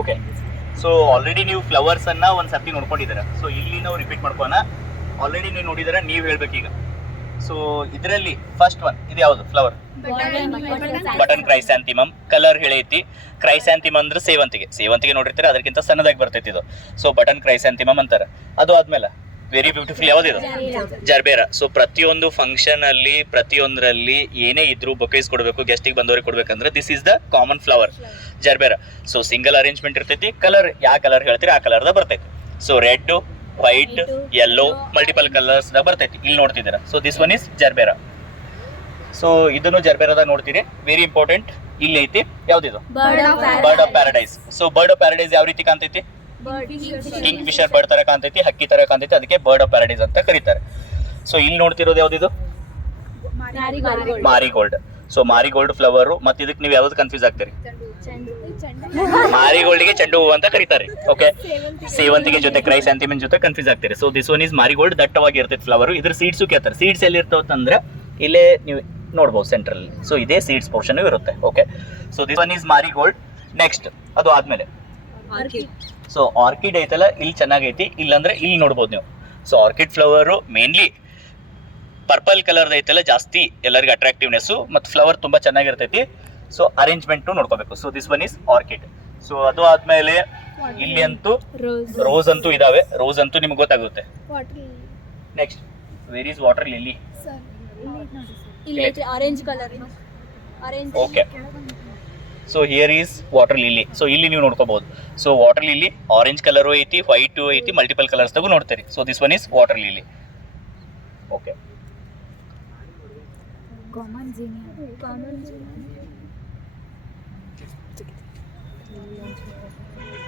Okay, so already ನೀವು flowers ಅನ್ನ ಒಂದ್ ಸರ್ತಿ ನೋಡ್ಕೊಂಡಿದ್ದೀರಾ. ಸೊ ಇಲ್ಲಿ ನಾವು ರಿಪೀಟ್ ಮಾಡ್ಕೋಣ. ಆಲ್ರೆಡಿ ನೀವು ನೋಡಿದಾರೆ, ನೀವು ಹೇಳ್ಬೇಕೀಗ. ಸೊ ಇದರಲ್ಲಿ ಫಸ್ಟ್ ಒನ್ ಇದು ಯಾವುದು ಫ್ಲವರ್? ಬಟನ್ ಕ್ರೈಸ್ಯಾಂಥಿಮಮ್. ಕಲರ್ ಹೇಳೈತಿ. ಕ್ರೈಸ್ಯಾಂಥಿಮಮ್ ಅಂದ್ರೆ ಸೇವಂತಿಗೆ ನೋಡಿರ್ತೀರ, ಅದಕ್ಕಿಂತ ಸಣ್ಣದಾಗಿ ಬರ್ತೈತಿ ಇದು. ಸೊ ಬಟನ್ ಕ್ರೈಸ್ಯಾಂಥಿಮಮ್ ಅಂತಾರೆ. ಅದು ಆದ್ಮೇಲೆ ವೆರಿ ಬ್ಯೂಟಿಫುಲ್ ಯಾವ್ದಿದು? ಜರ್ಬೇರಾ. ಸೊ ಪ್ರತಿಯೊಂದು ಫಂಕ್ಷನ್ ಅಲ್ಲಿ ಪ್ರತಿಯೊಂದರಲ್ಲಿ ಏನೇ ಇದ್ರು ಬೊಕೇಸ್ ಕೊಡಬೇಕು, ಗೆಸ್ಟಿಗೆ ಬಂದವ್ರಿಗೆ ಕೊಡ್ಬೇಕಂದ್ರೆ this is the common flower gerbera. So single arrangement ಇರ್ತೈತಿ. ಕಲರ್ ಯಾವ ಕಲರ್ ಹೇಳ್ತೀರಿ ಆ ಕಲರ್ದ ಬರ್ತೈತಿ. So red, white, yellow, multiple colours ದಾಗ ಬರ್ತೈತಿ. ಇಲ್ಲಿ ನೋಡ್ತಿದ್ದೀರಾ. So this one is gerbera. So ಇದನ್ನು ಜರ್ಬೇರಾದಾಗ ನೋಡ್ತೀರಿ. Very important. ಇಲ್ಲಿ ಐತಿ ಯಾವ್ದಿದು? Bird of paradise. So bird of paradise ಯಾವ ರೀತಿ ಕಾಣ್ತೈತಿ? ಕಿಂಗ್ ಫಿಶರ್ ಬರ್ಡ್ ತರ ಕಾಣ್ತೈತಿ, ಹಕ್ಕಿ ತರ ಕಾಣ್ತೈತಿ. ಅದಕ್ಕೆ ಬರ್ಡ್ ಆಫ್ ಪ್ಯಾರಡೈಸ್ ಅಂತ ಕರೀತಾರೆ. ಸೊ ಇಲ್ಲಿ ನೋಡ್ತಿರೋದು ಯಾವ್ದಿದು? ಮಾರಿಗೋಲ್ಡ್. So marigold flower. ಮತ್ತೆ ಇದಕ್ಕೆ ನೀವು ಯಾವ್ದು ಕನ್ಫ್ಯೂಸ್ ಆಗ್ತೀರಿ? ಮಾರಿಗೋಲ್ಡ್ಗೆ ಚೆಂಡು ಹೂವು ಅಂತ ಕರೀತಾರೆ. ಓಕೆ, ಸೇವಂತಿಗೆ ಜೊತೆ ಕ್ರೈಸ್ಯಾಂಥಿಮಮ್ ಜೊತೆ ಕನ್ಫ್ಯೂಸ್ ಆಗ್ತೀರಿ. So this one is marigold. ದಟ್ಟವಾಗಿ ಇರ್ತೈತಿ ಫ್ಲವರ್. ಇದ್ರ ಸೀಡ್ಸು ಕೇಳ್ತಾರೆ. ಸೀಡ್ಸ್ ಎಲ್ಲಿ ಇರ್ತಾವಂದ್ರೆ ಇಲ್ಲೇ ನೀವು ನೋಡ್ಬೋದು ಸೆಂಟ್ರಲ್. ಸೊ ಇದೇ ಸೀಡ್ಸ್ ಪೋರ್ಷನ್ ಇರುತ್ತೆ. Okay, so this one is marigold. Next ಅದು ಆದ್ಮೇಲೆ ಸೊ ಆರ್ಕಿಡ್ ಐತಲ್ಲ, ಇಲ್ಲಿ ಚೆನ್ನಾಗೈತಿ. ಇಲ್ಲಾಂದ್ರೆ ಇಲ್ಲಿ ನೋಡ್ಬೋದು ನೀವು. So orchid flower mainly purple colour ಐತಲ್ಲ, ಜಾಸ್ತಿ ಎಲ್ಲರಿಗೂ ಅಟ್ರಾಕ್ಟಿವ್ನೆಸ್ ಮತ್ತು ಫ್ಲವರ್ ತುಂಬಾ ಚೆನ್ನಾಗಿರ್ತೈತಿ. ಸೊ ಅರೇಂಜ್ಮೆಂಟ್ ನೋಡ್ಕೋಬೇಕು. So this one is orchid. So ಅದು ಆದ್ಮೇಲೆ ಇಲ್ಲಿ ಅಂತೂ ರೋಸ್ ಅಂತೂ ಇದಾವೆ. ರೋಸ್ ಅಂತೂ ನಿಮ್ಗೆ ಗೊತ್ತಾಗುತ್ತೆ. Next where is water lily? Orange colour. Okay, so here is water lily. So ಇಲ್ಲಿ ನೀವು ನೋಡ್ಕೋಬಹುದು. So water lily orange colour ಐತಿ, ವೈಟ್ ಐತಿ, ಮಲ್ಟಿಪಲ್ ಕಲರ್ಸ್ ತಾಗೂ ನೋಡ್ತೀರಿ. So this one is water lily. Okay,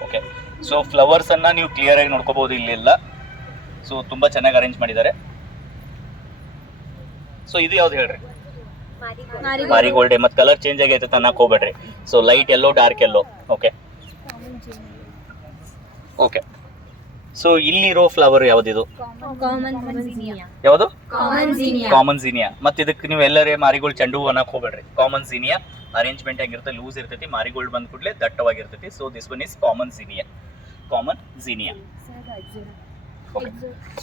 okay. So flowers ಅನ್ನ ನೀವು clear ಆಗಿ ನೋಡ್ಕೋಬಹುದು ಇಲ್ಲೆಲ್ಲ. ಸೊ ತುಂಬಾ ಚೆನ್ನಾಗಿ ಅರೇಂಜ್ ಮಾಡಿದ್ದಾರೆ. ಸೊ ಇದು ಯಾವ್ದು ಹೇಳ್ರಿ? ಮಾರಿಗೋಲ್ಡ್. ಮತ್ತೆ ಕಲರ್ ಚೇಂಜ್ ಆಗೈತೆ ಅನ್ನಕ್ ಹೋಗ್ಬೇಡ್ರಿ. So light yellow, dark yellow. Okay, okay. So ಇಲ್ಲಿರೋ ಫ್ಲವರ್ ಯಾವ್ದಿದು? ಯಾವುದು? Common zinnia. ಮತ್ತೆ ಇದಕ್ಕೆ ನೀವು ಎಲ್ಲರೇ ಮಾರಿಗೋಲ್ಡ್ ಚೆಂಡು ಹೂ ಅನ್ನಕ್ ಹೋಗ್ಬೇಡ್ರಿ. ಕಾಮನ್ ಝೀನಿಯಾ ಅರೇಂಜ್ಮೆಂಟ್ ಹೆಂಗಿರುತ್ತೆ? ಲೂಸ್ ಇರ್ತೈತಿ. ಮಾರಿಗೋಲ್ಡ್ ಬಂದ್ ಕೂಡಲೇ ದಟ್ಟವಾಗಿರ್ತೈತಿ. So this one is common zinnia. Okay,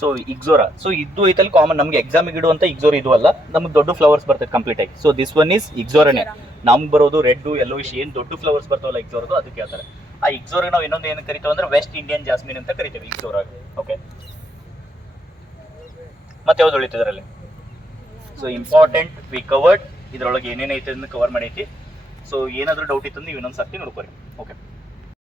so ixora. So ಇದು ಐತಲ್ಲಿ ಕಾಮನ್. ನಮ್ಗೆ ಎಕ್ಸಾಮಿಗೆ ಇಡುವಂತ ಇಗ್ಜೋರ್ ಇದು ಅಲ್ಲ, ನಮ್ಗೆ ದೊಡ್ಡ ಫ್ಲವರ್ಸ್ ಬರ್ತೈತೆ ಕಂಪ್ಲೀಟ್ ಆಗಿ. ಸೊ ದಿಸ್ ಒನ್ ಇಸ್ ಇಗ್ಜೋರನೇ. ನಮ್ಗೆ ಬರೋದು ರೆಡ್, ಯೆಲ್ಲೋ ಏನ್ ದೊಡ್ಡ ಫ್ಲವರ್ಸ್ ಬರ್ತಾವಲ್ಲ ಇಗ್ಜೋರ್ದು, ಅದಕ್ಕೆ ಹೇಳ್ತಾರೆ. ಆ ಇಗ್ಜೋರ್ಗೆ ನಾವು ಇನ್ನೊಂದು ಏನು ಕರಿತೀವಿ ಅಂದ್ರೆ ವೆಸ್ಟ್ ಇಂಡಿಯನ್ ಜಾಸ್ಮಿನ್ ಅಂತ ಕರಿತೀವಿ ಇಗ್ಜೋರಾಗ. ಓಕೆ, ಮತ್ತೆ ಯಾವ್ದು ಉಳಿತು ಇದರಲ್ಲಿ? So important we covered. ಇದ್ರೊಳಗೆ ಏನೇನೈತೆ ಅದನ್ನ ಕವರ್ ಮಾಡೈತಿ. ಸೊ ಏನಾದ್ರೂ ಡೌಟ್ ಇತ್ತು ನೀವು ಇನ್ನೊಂದು ಸರ್ತಿ ನೋಡ್ಕೊರಿ. ಓಕೆ.